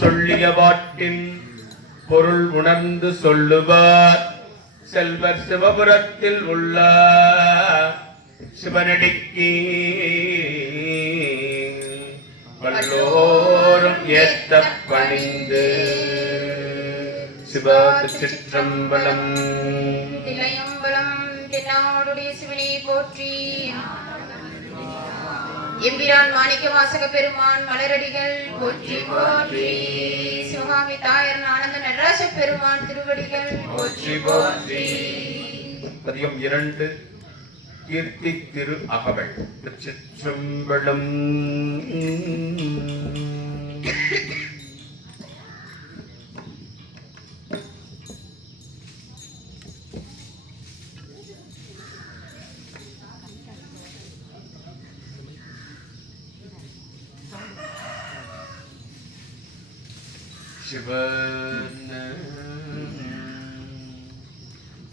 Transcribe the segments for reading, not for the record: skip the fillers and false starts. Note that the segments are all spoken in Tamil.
சொல்லிய பாட்டின் பொருள் உணர்ந்து சொல்லுவார் செல்வர் சிவபுரத்தில் உள்ள சிவனடிக்கு வல்லோரும் ஏத்த பணிந்து சிவத்திற்றம்பலம் தில்லையம்பலம் தென்னாடுடைய சிவனை போற்றி. எம்பிரான் மாணிக்க வாசக பெருமான் மலரடிகள் போற்றி போற்றி. சிவகாமி தாயர் ஆனந்த நடராஜ பெருமான் திருவடிகள் போற்றி போற்றி. பதிகம் 2 கீர்த்தி திரு அகவல். திருச்சிற்றம்பலம்.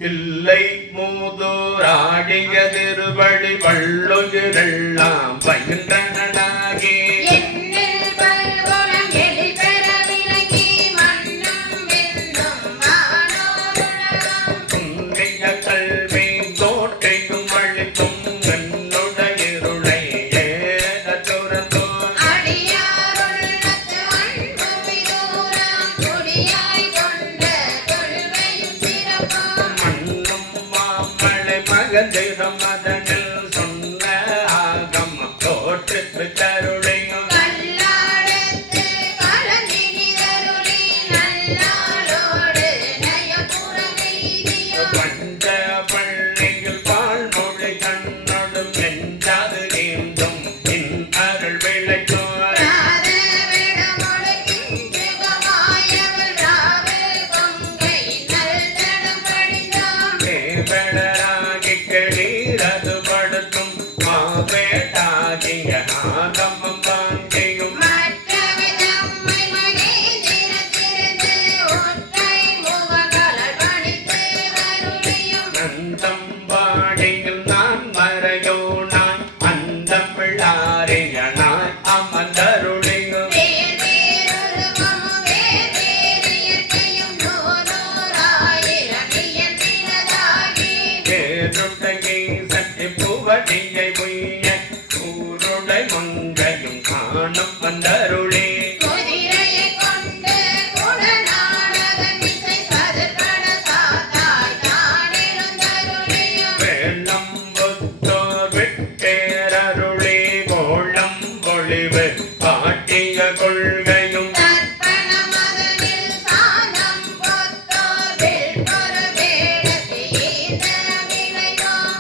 இல்லை மூதூராடிய திருவழி வள்ளுகிரெல்லாம் பயின்றனாகி கல்வி தோற்றையும் அழித்தும் என்னுடைய இருளை ஏதோ மகந்திடம் அதனில் சொன்ன ஆகம் தோற்று தருளையும் பஞ்ச பள்ளியில் பால்மொழி கண்ணோடும் என்றாது நீந்தும் என் அருள் விளைத்தோர் கொள்கையும்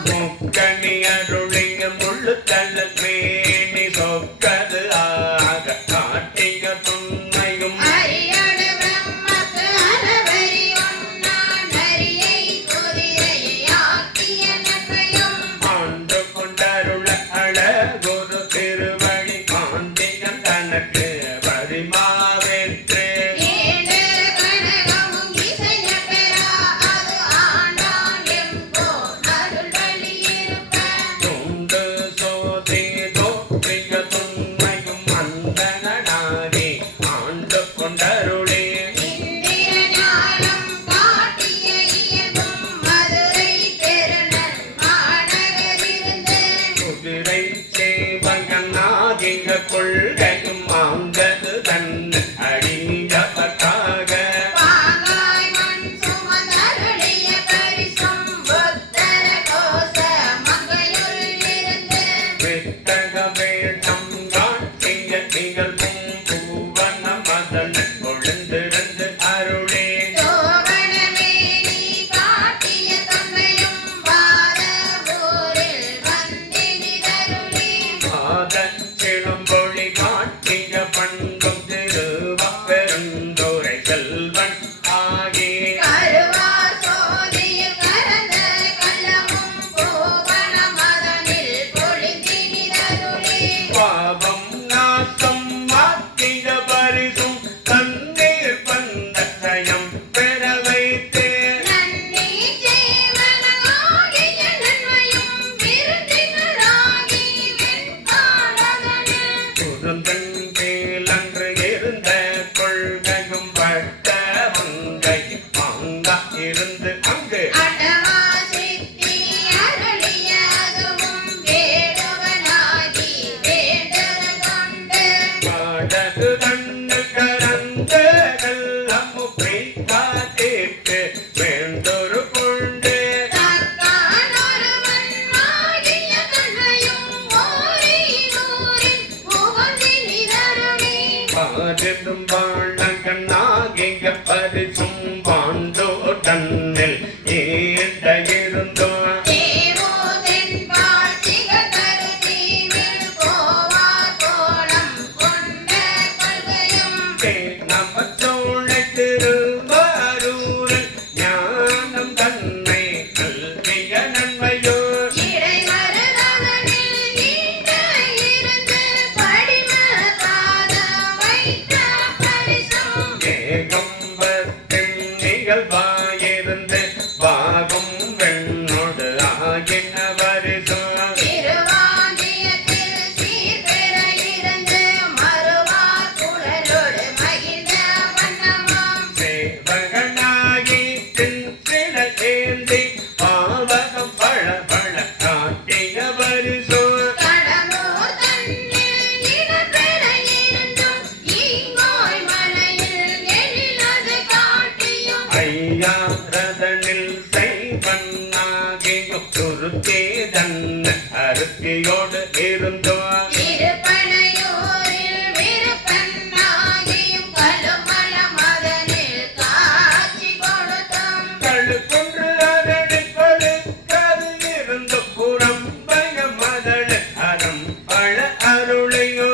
முக்கணி அருளிய முழு தள்ளல் வேணி சொக்கது ஆக காட்டிய துண்மையும் ஆண்டு கொண்டருள அழகொரு திருவழி காந்தியன் தனக்கு பரிமாவேற்று துண்டு சோதி தோற்றிய துண்மையும் அந்தனாகி ஆண்டு கொண்டருளே குதிரை சேவகனாகிய கொள்கையும் ஆங்கது தன் அடியதற்காக வித்தக வேடம் காட்டிய நிகழ்வும் பூவன மதன என்றும் வாழ கண்ணாகிய பரிசும் பாண்டோ தன்னில் ஏற்ற இருந்தோ வாயிருந்து பாகும் வெண்ணோடு ஆகின வருஷம் சேவகனாகி சில ஏந்தி பாவகம் பழ பழ காட்டிய வருஷம் ஐயாரதனில் செய்வன்னாகியும் துருத்தேதன் அருத்தியோடு இருந்தோ கழுக்குன்று அதனை பழுக்காது இருந்து புறம் பய மதள அறம் பழ அருளையோ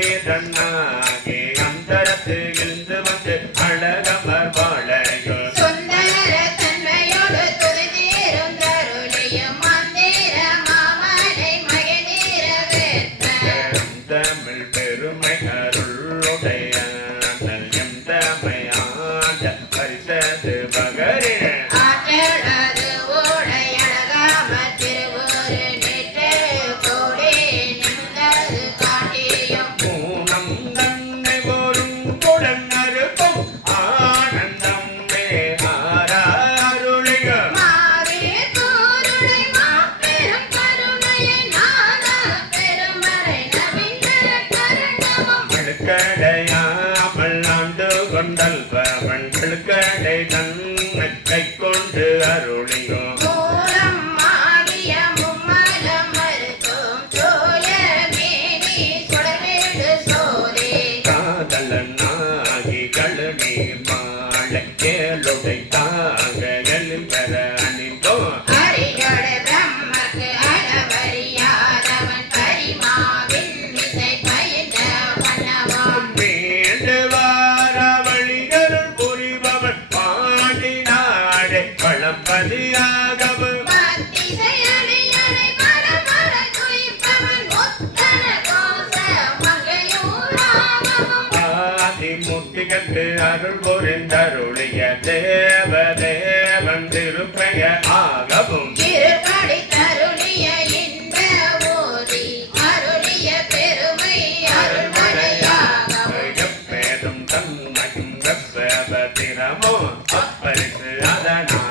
சாத்தேதன்னாகி அந்தரத்து இருந்து வந்து அழகமர் வாழையோ தமிழ் பெருமை அருளுடைய எம் தமையாண்ட பரிசது பகரே கடையாமல் ஆண்டு கொண்டல் பவன்களுக்கடை தன்னை கை கொண்டு அருளியோ காதலனாகி கழுநீ மாலை கேளுடை தாக எலும்பெற அணிந்தோ பழம்பதியாகவும் ஆதிமுத்திகட்டு அருள் புரிந்தருளிய தேவதேவன் திருப்பெய ஆகவும் எப்பேதும் தன்மையும் வெப்பதிரமோ அப்பரிசு அதனா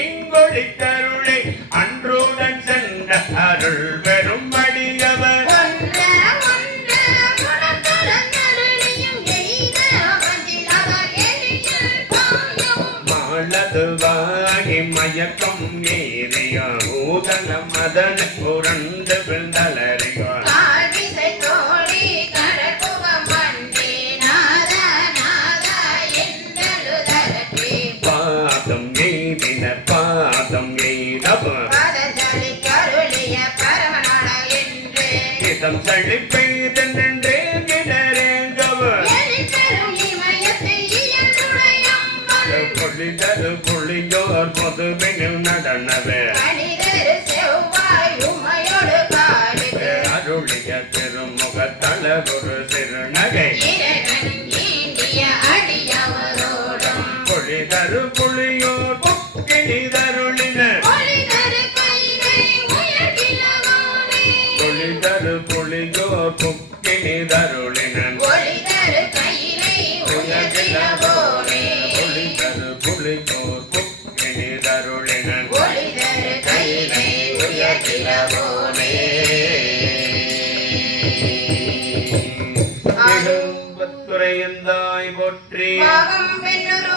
இங்கொழித்தருளை அன்றுடன் சென்ற அருள் பெரும் அடியவர் மாளதுவாகி மயக்கம் ஏறிய ஊதல மதன புரண்டு விழுந்தலறியோ பாதம் எய்தவம் இதம் சழிப்பெய்தென்றே கிடரேங்கவம் பொழிதரு பொழியோர் பொதுமையில் நடனவே அருளிய திருமுகத்தள ஒரு சிறுநகை பொழிதரு பொழியோர் அருளினன் ஒளிதரு கைலை உயர்த்திடவோனே துறையந்தாய் போற்றி பாகம் பெண்ணுரு